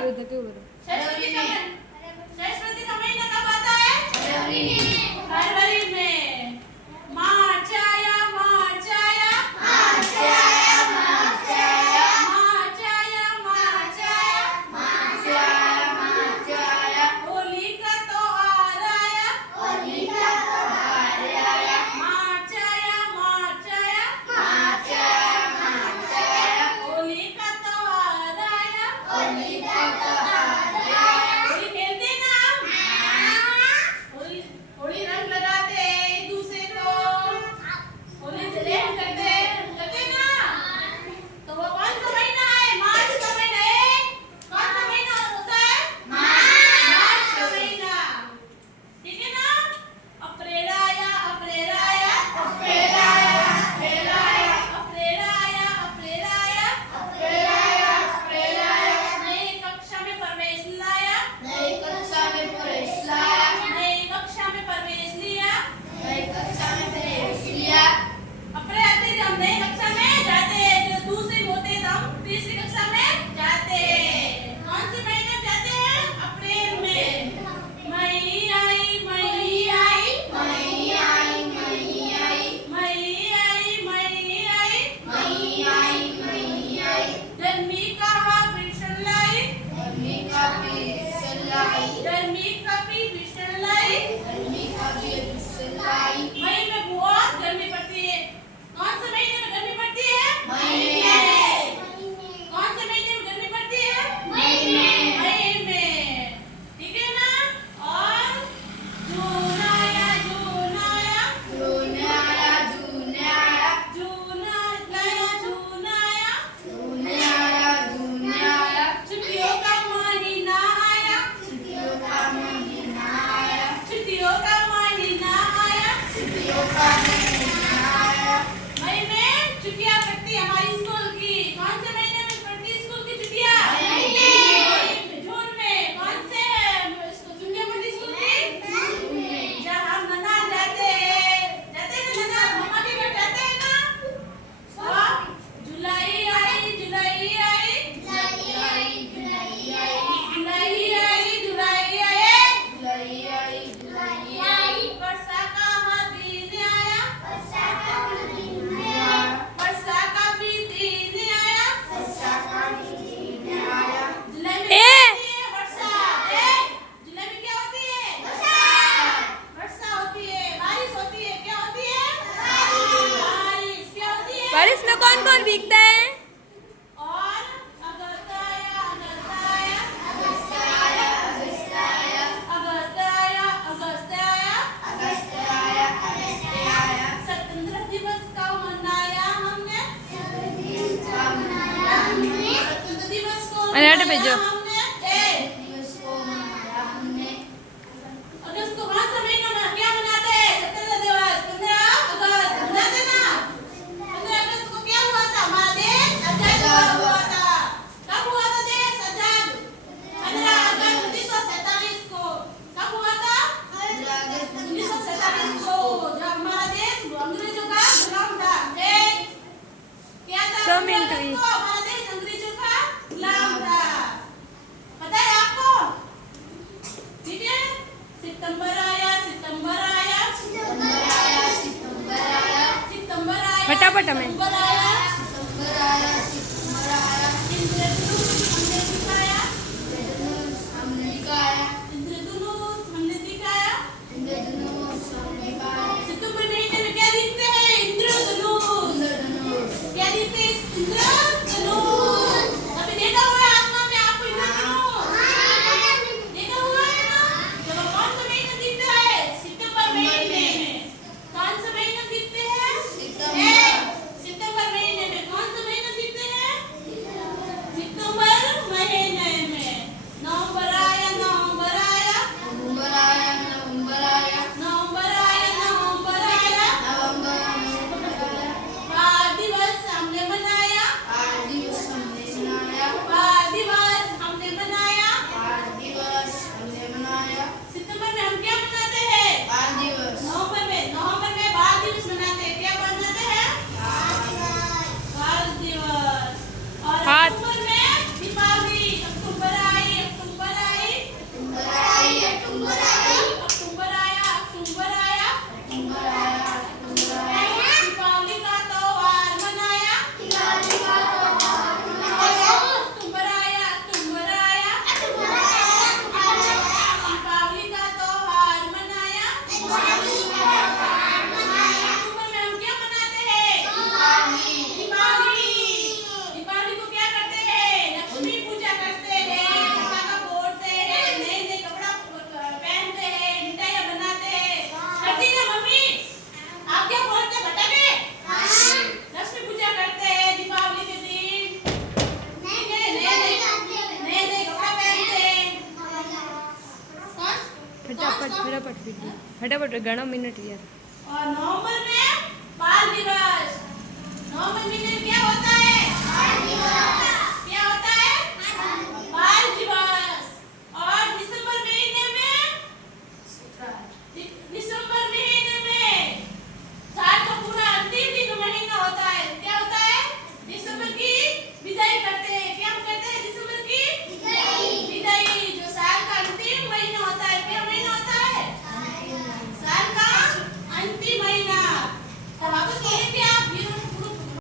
वालू थे क्यों बोलो सरस्वती का महीना कब आता है? फरवरी में। मार्च आया मार्च आया मार्च आया मार्च आया मार्च आया मार्च आया मार्च आया मार्च आया होली का त्योहार आया होली का त्योहार आया मार्च आया मार्च आया मार्च आया मार्च आया होली का त्योहार आया होली का त्योहार आया होली खेलते ना हम? होली होली रंग लगाते हैं एक दूसरे को होली प्रेम करते ना तो वो कौन सा महीना है मार्च का महीना है कौन सा महीना होता है मार्च का महीना ठीक है ना अप्रैल आया अप्रैल आया अप्रैल आया अप्रैल आया अप्रैल आया अप्रैल आया अप्रैल आया अप्रैल आया नई कक्षा में प्रवेश लाया नई कक्षा में प्रवेश लाया नई कक्षा में प्रवेश लिया नई कक्षा में प्रवेश लिया अप्रैल आते ही हम नई कक्षा में जाते हैं जो दूसरी होते हैं तो हम तीसरी कक्षा में जाते हैं कौन से महीने में जाते हैं अप्रैल में मई आई मई आई मई आई मई आई मई आई मई आई मई आई मई आई गर्मी का भीषण लाई गर्मी का भीषण लाई गर्मी का भीषण लाई गर्मी का भीषण लाई मई में बहुत गर्मी पड़ती है कौन से महीने में गर्मी पड़ती है मई में कौन से महीने में गर्मी पड़ती है मई में ठीक है ना और जून आया जून आया जून आया जून आया जून आया जून आया जून आया जून आया छुट्टियों का महीना आया छुट्टियों का महीना आया छुट्टियों का महीना आया छुट्टियों का महीना आया मई में छुट्टियां पड़ती है हमारी स्कूल की कौन से महीने में पड़ती है स्कूल की छुट्टियां मई में जून में कौन से छुट्टियां पड़ती स्कूल की जून में जब हम ननान जाते हैं ना ननान मम्मा के घर जाते हैं ना और जुलाई आई जुलाई आई जुलाई आई जुलाई आई जुलाई आई जुलाई आई जुलाई आई जुलाई आई वर्षा का दिन आया वर्षा का दिन आया वर्षा का भी दिन आया वर्षा का भी दिन आया जुलाई में क्या होती है वर्षा जुलाई में क्या होती है वर्षा होती है बारिश होती है क्या होती है बारिश क्या होती है बारिश में कौन कौन भीगता है और अगस्त आया अगस्त आया अगस्त आया अगस्त आया अगस्त आया अगस्त आया अगस्त आया अगस्त आया स्वतंत्रता दिवस कब मनाया हमने स्वतंत्रता दिवस को अरे हट भेजो। हमने दिवस को मनाया हमने अगस्त को कौन सा महीना में क्या मनाते हैं स्वतंत्रता दिवस 15 अगस्त मनाते ना 15 अगस्त को क्या हुआ था हमारा देश आजाद हुआ था कब हुआ था देश आजाद 15 अगस्त 1947 को कब हुआ था 15 अगस्त 1947 को जब हमारा देश अंग्रेजों का गुलाम था क्या था 100 मिनट हुई। हमारा देश अंग्रेजों का गुलाम था पता है आपको ठीक है सितंबर आया सितंबर आया सितंबर आया सितंबर आया सितंबर आया फटाफट हमें। सितंबर आया सितंबर आया सितंबर आया इंद्रधनुष हमने दिखाया इंद्रधनुष हमने दिखाया इंद्रधनुष हमने दिखाया इंद्रधनुष हमने दिखाया सितंबर महीने में क्या दिखते हैं इंद्रधनुष इंद्रधनुष क्या दिखते हैं इंद्रधनुष कभी देखा हुआ है आसमान में आपको इंद्रधनुष देखा हुआ है ना चलो कौन सा महीना दिखता है सितंबर महीने में कौन सा महीना दिखते हैं सितंबर महीने में कौन सा महीना दिखते हैं फटाफट गणो मिनट यार। और नवंबर में बाल दिवस। नवंबर महीने में क्या